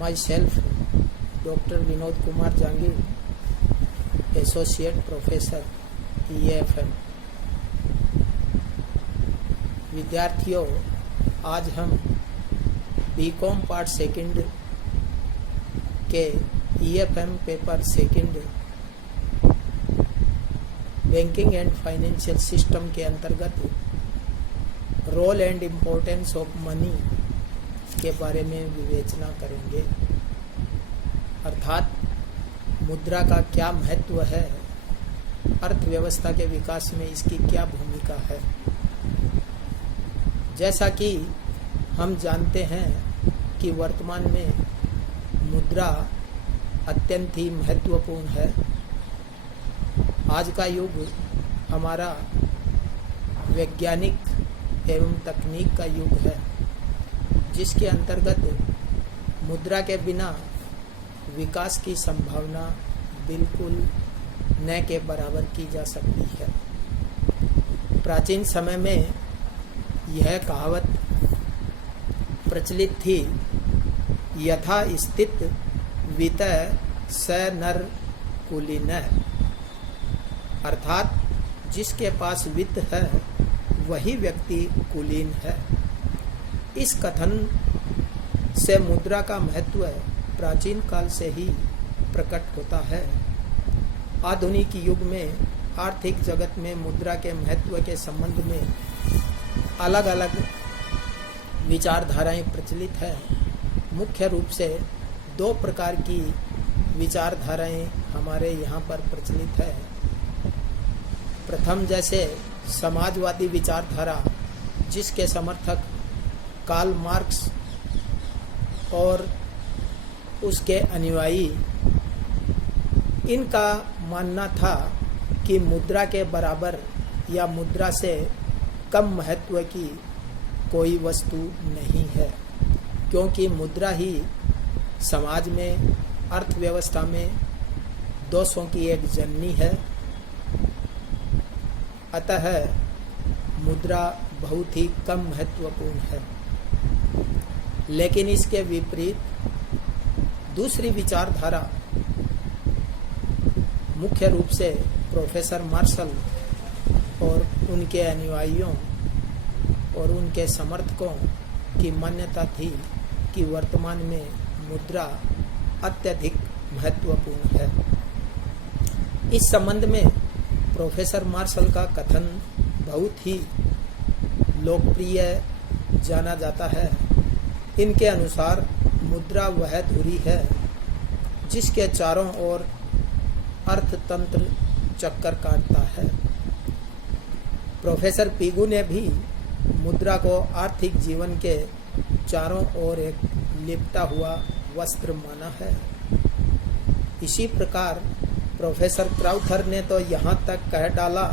myself, Dr. Vinod Kumar Jangir, Associate Professor, EFM। विद्यार्थियों, आज हम बीकॉम पार्ट सेकंड के EFM paper second banking and financial system के अंतर्गत role and importance of money के बारे में विवेचना करेंगे। अर्थात मुद्रा का क्या महत्व है, अर्थव्यवस्था के विकास में इसकी क्या भूमिका है। जैसा कि हम जानते हैं कि वर्तमान में मुद्रा अत्यंत ही महत्वपूर्ण है। आज का युग हमारा वैज्ञानिक एवं तकनीक का युग है, जिसके अंतर्गत मुद्रा के बिना विकास की संभावना बिल्कुल न के बराबर की जा सकती है। प्राचीन समय में यह कहावत प्रचलित थी, यथा स्थित वित्त स नर कुलीनः, अर्थात जिसके पास वित्त है वही व्यक्ति कुलीन है। इस कथन से मुद्रा का महत्व प्राचीन काल से ही प्रकट होता है। आधुनिक युग में आर्थिक जगत में मुद्रा के महत्व के संबंध में अलग अलग विचारधाराएं प्रचलित है। मुख्य रूप से दो प्रकार की विचारधाराएं हमारे यहाँ पर प्रचलित है। प्रथम जैसे समाजवादी विचारधारा, जिसके समर्थक कार्ल मार्क्स और उसके अनुयायी, इनका मानना था कि मुद्रा के बराबर या मुद्रा से कम महत्व की कोई वस्तु नहीं है, क्योंकि मुद्रा ही समाज में, अर्थव्यवस्था में दोषों की एक जननी है। अतः मुद्रा बहुत ही कम महत्वपूर्ण है। लेकिन इसके विपरीत दूसरी विचारधारा, मुख्य रूप से प्रोफेसर मार्शल और उनके अनुयायियों और उनके समर्थकों की मान्यता थी कि वर्तमान में मुद्रा अत्यधिक महत्वपूर्ण है। इस संबंध में प्रोफेसर मार्शल का कथन बहुत ही लोकप्रिय जाना जाता है। इनके अनुसार मुद्रा वह धुरी है जिसके चारों ओर अर्थतंत्र चक्कर काटता है। प्रोफेसर पीगू ने भी मुद्रा को आर्थिक जीवन के चारों ओर एक लिपटा हुआ वस्त्र माना है। इसी प्रकार प्रोफेसर क्राउथर ने तो यहाँ तक कह डाला,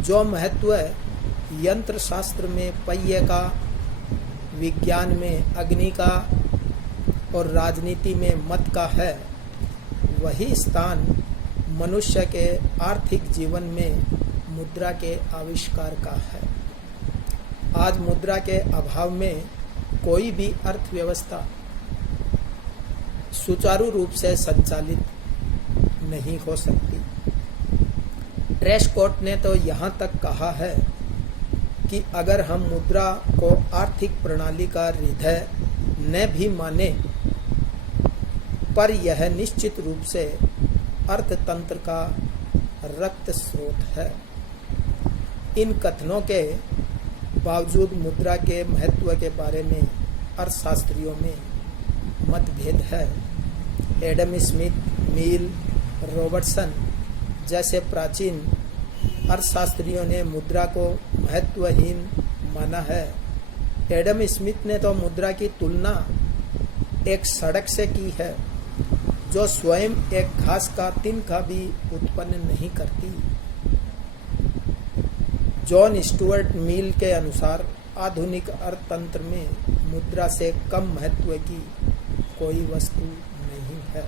जो महत्व यंत्र शास्त्र में पहिए का, विज्ञान में अग्नि का और राजनीति में मत का है, वही स्थान मनुष्य के आर्थिक जीवन में मुद्रा के आविष्कार का है। आज मुद्रा के अभाव में कोई भी अर्थव्यवस्था सुचारू रूप से संचालित नहीं हो सकती। ट्रेस्कोट ने तो यहाँ तक कहा है कि अगर हम मुद्रा को आर्थिक प्रणाली का हृदय न भी माने, पर यह निश्चित रूप से अर्थतंत्र का रक्त स्रोत है। इन कथनों के बावजूद मुद्रा के महत्व के बारे में अर्थशास्त्रियों में मतभेद है। एडम स्मिथ, मिल, रॉबर्टसन जैसे प्राचीन अर्थशास्त्रियों ने मुद्रा को महत्वहीन माना है। एडम स्मिथ ने तो मुद्रा की तुलना एक सड़क से की है, जो स्वयं एक घास का तिनका भी उत्पन्न नहीं करती। जॉन स्टुअर्ट मिल के अनुसार आधुनिक अर्थतंत्र में मुद्रा से कम महत्व की कोई वस्तु नहीं है।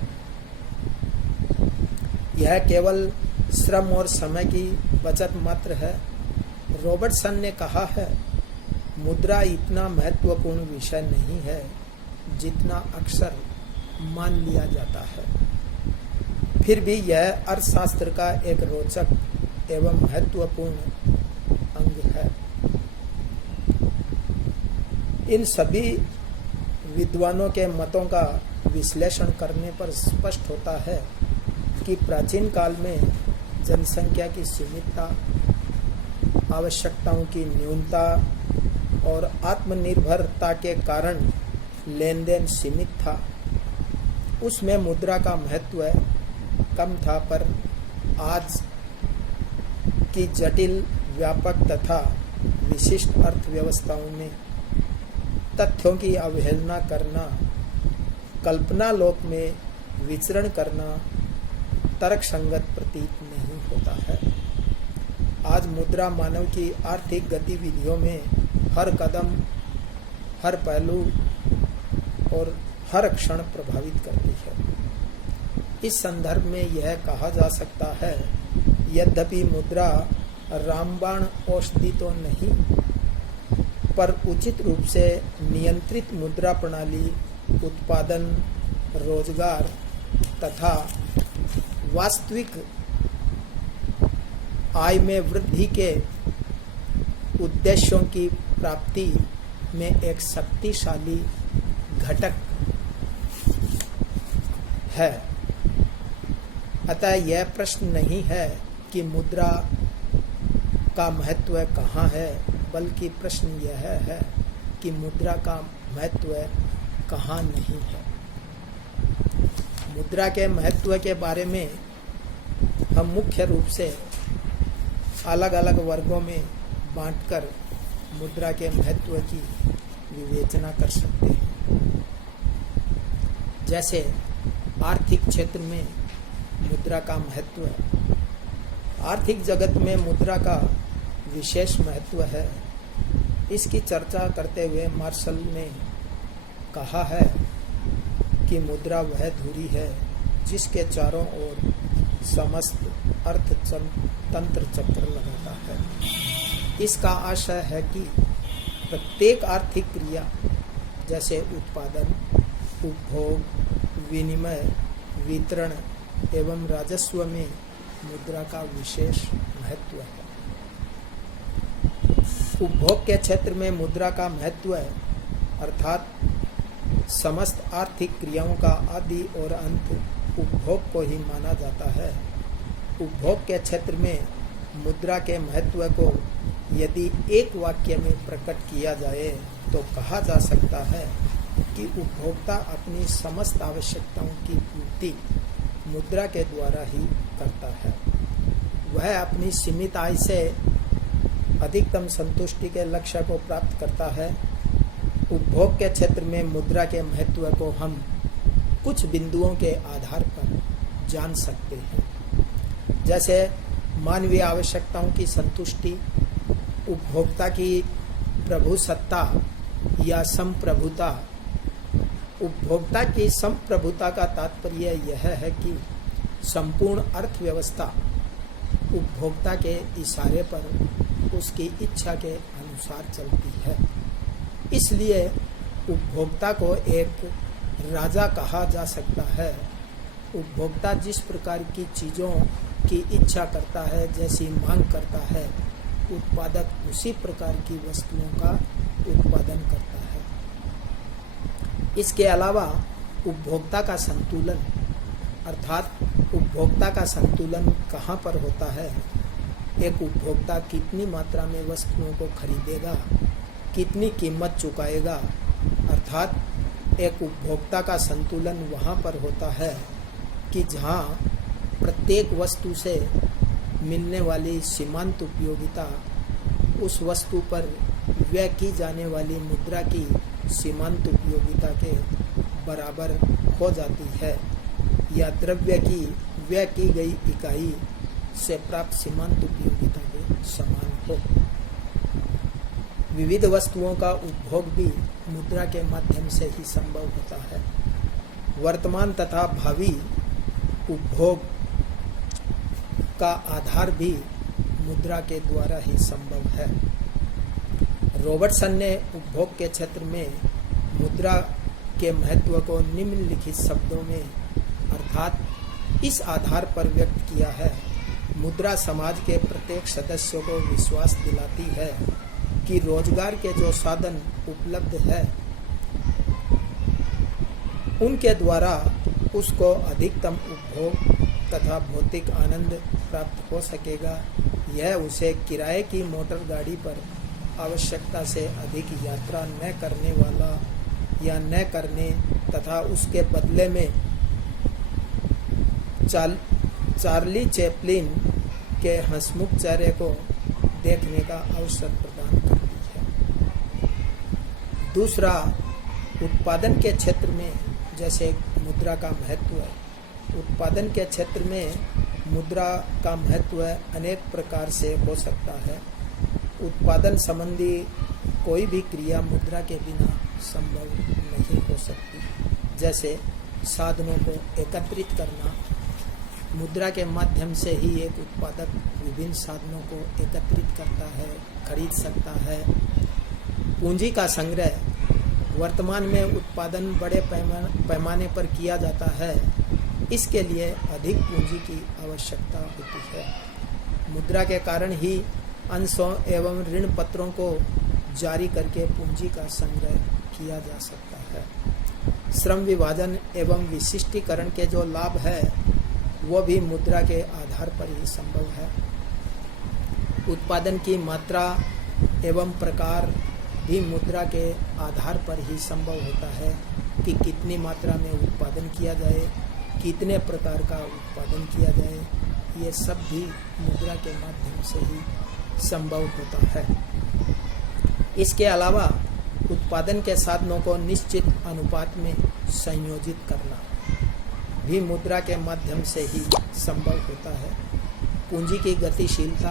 यह केवल श्रम और समय की बचत मात्र है। रॉबर्टसन ने कहा है, मुद्रा इतना महत्वपूर्ण विषय नहीं है जितना अक्सर मान लिया जाता है। फिर भी यह अर्थशास्त्र का एक रोचक एवं महत्वपूर्ण अंग है। इन सभी विद्वानों के मतों का विश्लेषण करने पर स्पष्ट होता है कि प्राचीन काल में जनसंख्या की सीमितता, आवश्यकताओं की न्यूनता और आत्मनिर्भरता के कारण लेन देन सीमित था। उसमें मुद्रा का महत्व कम था, पर आज की जटिल, व्यापक तथा विशिष्ट अर्थव्यवस्थाओं में तथ्यों की अवहेलना करना, कल्पना लोक में विचरण करना तर्क संगत प्रतीत नहीं होता है। आज मुद्रा मानव की आर्थिक गतिविधियों में हर कदम, हर पहलू और हर क्षण प्रभावित करती है। इस संदर्भ में यह कहा जा सकता है, यद्यपि मुद्रा रामबाण औषधि तो नहीं, पर उचित रूप से नियंत्रित मुद्रा प्रणाली उत्पादन, रोजगार तथा वास्तविक आय में वृद्धि के उद्देश्यों की प्राप्ति में एक शक्तिशाली घटक है। अतः यह प्रश्न नहीं है कि मुद्रा का महत्व कहाँ है, बल्कि प्रश्न यह है कि मुद्रा का महत्व कहाँ नहीं है। मुद्रा के महत्व के बारे में हम मुख्य रूप से अलग अलग वर्गों में बांटकर मुद्रा के महत्व की विवेचना कर सकते हैं। जैसे आर्थिक क्षेत्र में मुद्रा का महत्व है। आर्थिक जगत में मुद्रा का विशेष महत्व है। इसकी चर्चा करते हुए मार्शल ने कहा है कि मुद्रा वह धुरी है जिसके चारों ओर समस्त अर्थतंत्र चक्र लगाता है। इसका आशय है कि प्रत्येक आर्थिक क्रिया जैसे उत्पादन, उपभोग, विनिमय, वितरण एवं राजस्व में मुद्रा का विशेष महत्व है। उपभोग के क्षेत्र में मुद्रा का महत्व है, अर्थात समस्त आर्थिक क्रियाओं का आदि और अंत उपभोग को ही माना जाता है। उपभोग के क्षेत्र में मुद्रा के महत्व को यदि एक वाक्य में प्रकट किया जाए तो कहा जा सकता है कि उपभोक्ता अपनी समस्त आवश्यकताओं की पूर्ति मुद्रा के द्वारा ही करता है। वह अपनी सीमित आय से अधिकतम संतुष्टि के लक्ष्य को प्राप्त करता है। उपभोग के क्षेत्र में मुद्रा के महत्व को हम कुछ बिंदुओं के आधार पर जान सकते हैं, जैसे मानवीय आवश्यकताओं की संतुष्टि, उपभोक्ता की प्रभुसत्ता या संप्रभुता। उपभोक्ता की संप्रभुता का तात्पर्य यह है कि संपूर्ण अर्थव्यवस्था उपभोक्ता के इशारे पर उसकी इच्छा के अनुसार चलती है। इसलिए उपभोक्ता को एक राजा कहा जा सकता है। उपभोक्ता जिस प्रकार की चीज़ों की इच्छा करता है, जैसी मांग करता है, उत्पादक उसी प्रकार की वस्तुओं का उत्पादन करता है। इसके अलावा उपभोक्ता का संतुलन, अर्थात उपभोक्ता का संतुलन कहाँ पर होता है? एक उपभोक्ता कितनी मात्रा में वस्तुओं को खरीदेगा, कितनी कीमत चुकाएगा, अर्थात एक उपभोक्ता का संतुलन वहाँ पर होता है कि जहाँ प्रत्येक वस्तु से मिलने वाली सीमांत उपयोगिता उस वस्तु पर व्यय की जाने वाली मुद्रा की सीमांत उपयोगिता के बराबर हो जाती है, या द्रव्य की व्यय की गई इकाई से प्राप्त सीमांत उपयोगिता के समान हो। विविध वस्तुओं का उपभोग भी मुद्रा के माध्यम से ही संभव होता है। वर्तमान तथा भावी उपभोग का आधार भी मुद्रा के द्वारा ही संभव है। रॉबर्टसन ने उपभोग के क्षेत्र में मुद्रा के महत्व को निम्नलिखित शब्दों में अर्थात इस आधार पर व्यक्त किया है। मुद्रा समाज के प्रत्येक सदस्य को विश्वास दिलाती है कि रोजगार के जो साधन उपलब्ध है उनके द्वारा उसको अधिकतम उपभोग तथा भौतिक आनंद प्राप्त हो सकेगा। यह उसे किराए की मोटर गाड़ी पर आवश्यकता से अधिक यात्रा न करने वाला या न करने तथा उसके बदले में चार्ली चैपलिन के हंसमुख चेहरे को देखने का अवसर प्रदान करती है। दूसरा, उत्पादन के क्षेत्र में जैसे मुद्रा का महत्व है। उत्पादन के क्षेत्र में मुद्रा का महत्व अनेक प्रकार से हो सकता है। उत्पादन संबंधी कोई भी क्रिया मुद्रा के बिना संभव नहीं हो सकती। जैसे साधनों को एकत्रित करना, मुद्रा के माध्यम से ही एक उत्पादक विभिन्न साधनों को एकत्रित करता है, खरीद सकता है। पूंजी का संग्रह, वर्तमान में उत्पादन बड़े पैमाने पर किया जाता है, इसके लिए अधिक पूंजी की आवश्यकता होती है। मुद्रा के कारण ही अंशों एवं ऋण पत्रों को जारी करके पूंजी का संग्रह किया जा सकता है। श्रम विभाजन एवं विशिष्टीकरण के जो लाभ है वो भी मुद्रा के आधार पर ही संभव है। उत्पादन की मात्रा एवं प्रकार भी मुद्रा के आधार पर ही संभव होता है कि कितनी मात्रा में उत्पादन किया जाए, कितने प्रकार का उत्पादन किया जाए, ये सब भी मुद्रा के माध्यम से ही संभव होता है। इसके अलावा उत्पादन के साधनों को निश्चित अनुपात में संयोजित करना भी मुद्रा के माध्यम से ही संभव होता है। पूंजी की गतिशीलता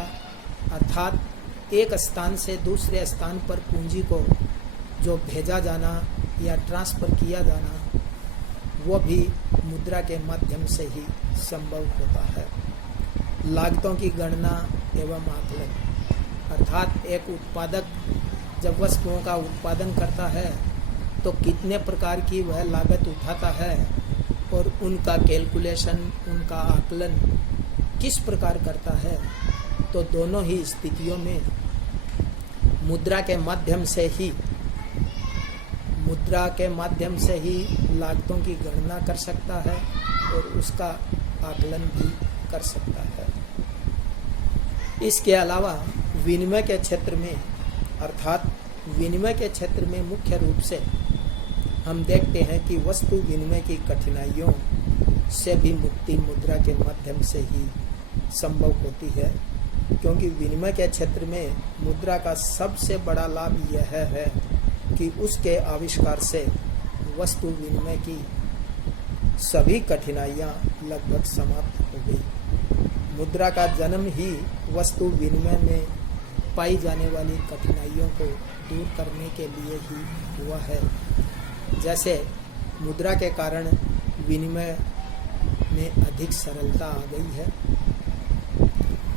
अर्थात एक स्थान से दूसरे स्थान पर पूंजी को जो भेजा जाना या ट्रांसफर किया जाना, वो भी मुद्रा के माध्यम से ही संभव होता है। लागतों की गणना एवं आकलन अर्थात एक उत्पादक जब वस्तुओं का उत्पादन करता है तो कितने प्रकार की वह लागत उठाता है और उनका कैलकुलेशन, उनका आकलन किस प्रकार करता है, तो दोनों ही स्थितियों में मुद्रा के माध्यम से ही लागतों की गणना कर सकता है और उसका आकलन भी कर सकता है। इसके अलावा विनिमय के क्षेत्र में अर्थात विनिमय के क्षेत्र में मुख्य रूप से हम देखते हैं कि वस्तु विनिमय की कठिनाइयों से भी मुक्ति मुद्रा के माध्यम से ही संभव होती है, क्योंकि विनिमय के क्षेत्र में मुद्रा का सबसे बड़ा लाभ यह है कि उसके आविष्कार से वस्तु विनिमय की सभी कठिनाइयां लगभग समाप्त हो गई। मुद्रा का जन्म ही वस्तु विनिमय में पाई जाने वाली कठिनाइयों को दूर करने के लिए ही हुआ है। जैसे मुद्रा के कारण विनिमय में अधिक सरलता आ गई है,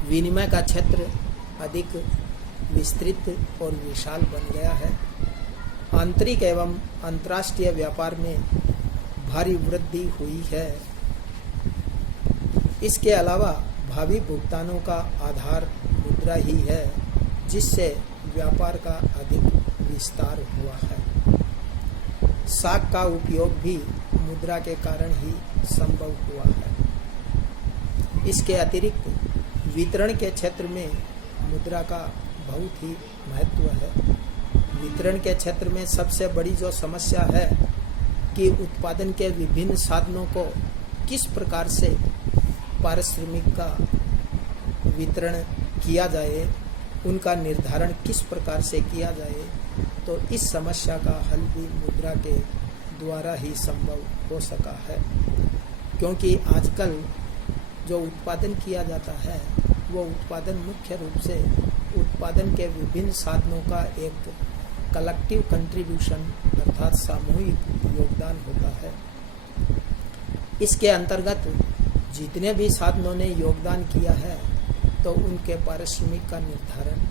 विनिमय का क्षेत्र अधिक विस्तृत और विशाल बन गया है, आंतरिक एवं अंतर्राष्ट्रीय व्यापार में भारी वृद्धि हुई है। इसके अलावा भावी भुगतानों का आधार मुद्रा ही है, जिससे व्यापार का अधिक विस्तार हुआ है। साख का उपयोग भी मुद्रा के कारण ही संभव हुआ है। इसके अतिरिक्त वितरण के क्षेत्र में मुद्रा का बहुत ही महत्व है। वितरण के क्षेत्र में सबसे बड़ी जो समस्या है कि उत्पादन के विभिन्न साधनों को किस प्रकार से पारिश्रमिक का वितरण किया जाए, उनका निर्धारण किस प्रकार से किया जाए, तो इस समस्या का हल भी मुद्रा के द्वारा ही संभव हो सका है। क्योंकि आजकल जो उत्पादन किया जाता है वो उत्पादन मुख्य रूप से उत्पादन के विभिन्न साधनों का एक कलेक्टिव कंट्रीब्यूशन अर्थात सामूहिक योगदान होता है। इसके अंतर्गत जितने भी साधनों ने योगदान किया है तो उनके पारिश्रमिक का निर्धारण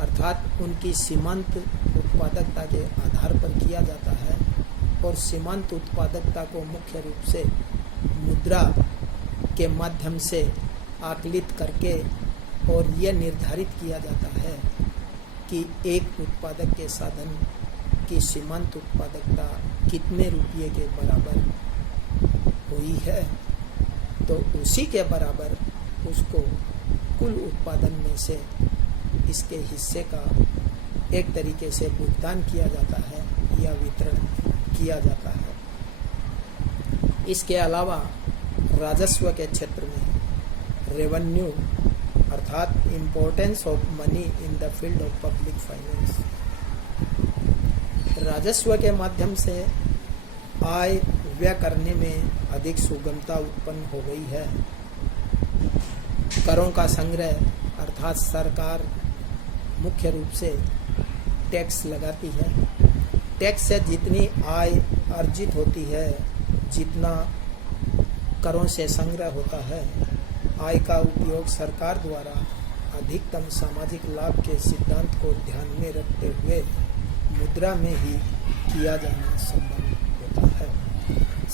अर्थात उनकी सीमांत उत्पादकता के आधार पर किया जाता है और सीमांत उत्पादकता को मुख्य रूप से मुद्रा के माध्यम से आकलित करके और यह निर्धारित किया जाता है कि एक उत्पादक के साधन की सीमांत उत्पादकता कितने रुपये के बराबर हुई है, तो उसी के बराबर उसको कुल उत्पादन में से इसके हिस्से का एक तरीके से भुगतान किया जाता है या वितरण किया जाता है। इसके अलावा राजस्व के क्षेत्र में रेवेन्यू अर्थात importance of money in the field of public finance, राजस्व के माध्यम से आय व्यय करने में अधिक सुगमता उत्पन्न हो गई है। करों का संग्रह अर्थात सरकार मुख्य रूप से टैक्स लगाती है। टैक्स से जितनी आय अर्जित होती है, जितना करों से संग्रह होता है, आय का उपयोग सरकार द्वारा अधिकतम सामाजिक लाभ के सिद्धांत को ध्यान में रखते हुए मुद्रा में ही किया जाना संभव होता है।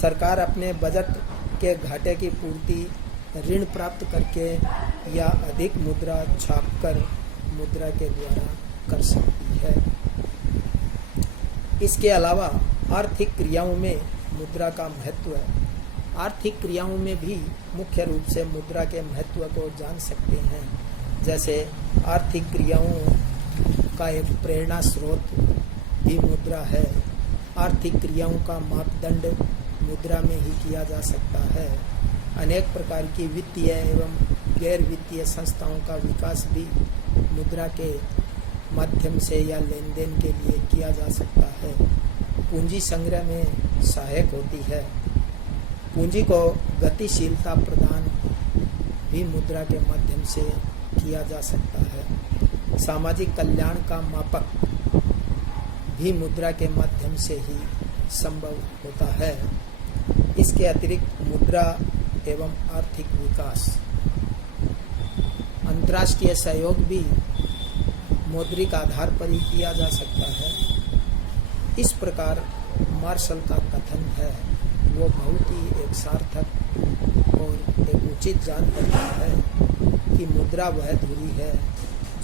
सरकार अपने बजट के घाटे की पूर्ति ऋण प्राप्त करके या अधिक मुद्रा छापकर मुद्रा के द्वारा कर सकती है। इसके अलावा आर्थिक क्रियाओं में मुद्रा का महत्व है। आर्थिक क्रियाओं में भी मुख्य रूप से मुद्रा के महत्व को जान सकते हैं। जैसे आर्थिक क्रियाओं का एक प्रेरणा स्रोत भी मुद्रा है। आर्थिक क्रियाओं का मापदंड मुद्रा में ही किया जा सकता है। अनेक प्रकार की वित्तीय एवं गैर वित्तीय संस्थाओं का विकास भी मुद्रा के माध्यम से या लेन देन के लिए किया जा सकता है। पूंजी संग्रह में सहायक होती है। पूंजी को गतिशीलता प्रदान भी मुद्रा के माध्यम से किया जा सकता है। सामाजिक कल्याण का मापक भी मुद्रा के माध्यम से ही संभव होता है। इसके अतिरिक्त मुद्रा एवं आर्थिक विकास, अंतर्राष्ट्रीय सहयोग भी मौद्रिक आधार पर ही किया जा सकता है। इस प्रकार मार्शल का कथन है वो बहुत ही एक सार्थक और एक उचित जान पड़ता है कि मुद्रा वह धुरी है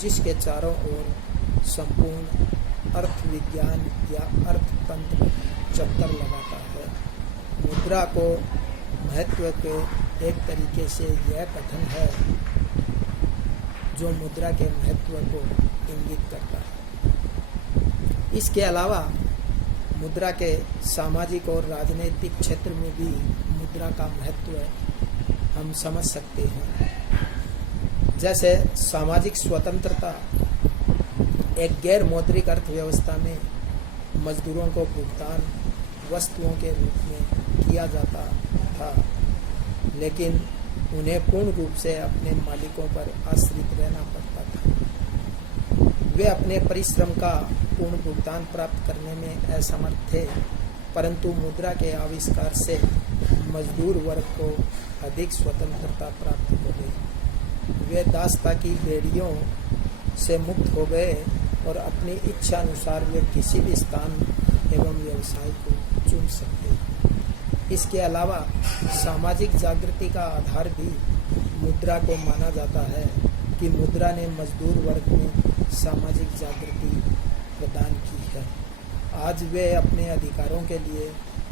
जिसके चारों ओर संपूर्ण अर्थ विज्ञान या अर्थतंत्र चक्कर लगाता है। मुद्रा को महत्व के एक तरीके से यह कथन है जो मुद्रा के महत्व को इंगित करता है। इसके अलावा मुद्रा के सामाजिक और राजनीतिक क्षेत्र में भी मुद्रा का महत्व हम समझ सकते हैं। जैसे सामाजिक स्वतंत्रता, एक गैर मौद्रिक अर्थव्यवस्था में मजदूरों को भुगतान वस्तुओं के रूप में किया जाता था, लेकिन उन्हें पूर्ण रूप से अपने मालिकों पर आश्रित रहना पड़ता था। वे अपने परिश्रम का पूर्ण भुगतान प्राप्त करने में असमर्थ थे, परंतु मुद्रा के आविष्कार से मजदूर वर्ग को अधिक स्वतंत्रता प्राप्त हो गई। वे दासता की बेड़ियों से मुक्त हो गए और अपनी इच्छा अनुसार वे किसी भी स्थान एवं व्यवसाय को चुन सकते हैं। इसके अलावा सामाजिक जागृति का आधार भी मुद्रा को माना जाता है कि मुद्रा ने मजदूर वर्ग में सामाजिक जागृति प्रदान की है। आज वे अपने अधिकारों के लिए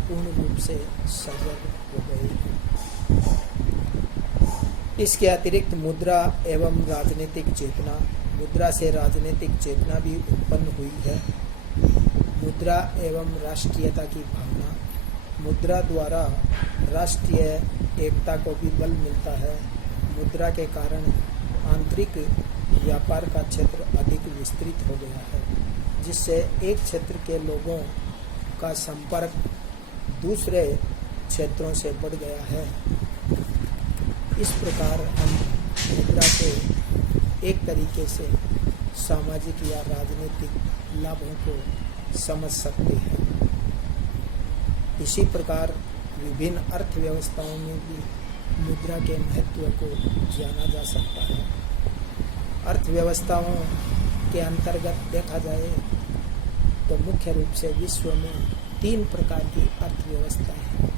पूर्ण रूप से सजग हो गए हैं। इसके अतिरिक्त मुद्रा एवं राजनीतिक चेतना, मुद्रा से राजनीतिक चेतना भी उत्पन्न हुई है। मुद्रा एवं राष्ट्रीयता की भावना, मुद्रा द्वारा राष्ट्रीय एकता को भी बल मिलता है। मुद्रा के कारण आंतरिक व्यापार का क्षेत्र अधिक विस्तृत हो गया है, जिससे एक क्षेत्र के लोगों का संपर्क दूसरे क्षेत्रों से बढ़ गया है। इस प्रकार हम मुद्रा के एक तरीके से सामाजिक या राजनीतिक लाभों को समझ सकते हैं। इसी प्रकार विभिन्न अर्थव्यवस्थाओं में भी मुद्रा के महत्व को जाना जा सकता है। अर्थव्यवस्थाओं के अंतर्गत देखा जाए तो मुख्य रूप से विश्व में तीन प्रकार की अर्थव्यवस्थाएं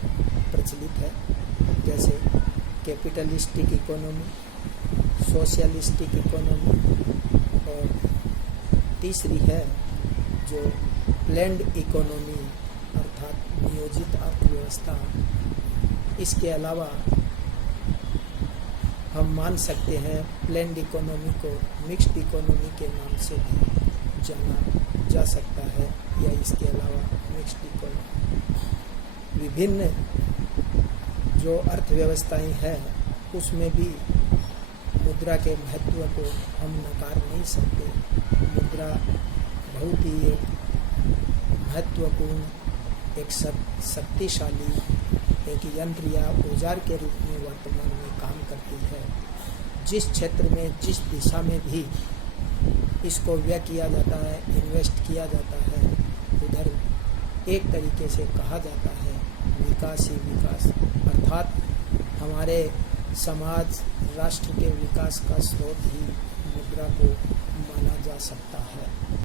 प्रचलित है, जैसे कैपिटलिस्टिक इकोनॉमी, सोशलिस्टिक इकोनॉमी और तीसरी है जो प्लैन्ड इकोनॉमी अर्थात नियोजित अर्थव्यवस्था। इसके अलावा हम मान सकते हैं प्लैन्ड इकोनॉमी को मिक्स्ड इकोनॉमी के नाम से भी जाना जा सकता है, या इसके अलावा मिक्स्ड इकोनॉमी। विभिन्न जो अर्थव्यवस्थाएं हैं उसमें भी मुद्रा के महत्व को हम नकार नहीं सकते। मुद्रा बहुत ही एक महत्वपूर्ण, एक शक्तिशाली एक यंत्र या औजार के रूप में वर्तमान में काम करती है। जिस क्षेत्र में, जिस दिशा में भी इसको व्यय किया जाता है, इन्वेस्ट किया जाता है, उधर एक तरीके से कहा जाता है विकास ही विकास, अर्थात हमारे समाज, राष्ट्र के विकास का स्रोत ही मुद्रा को माना जा सकता है।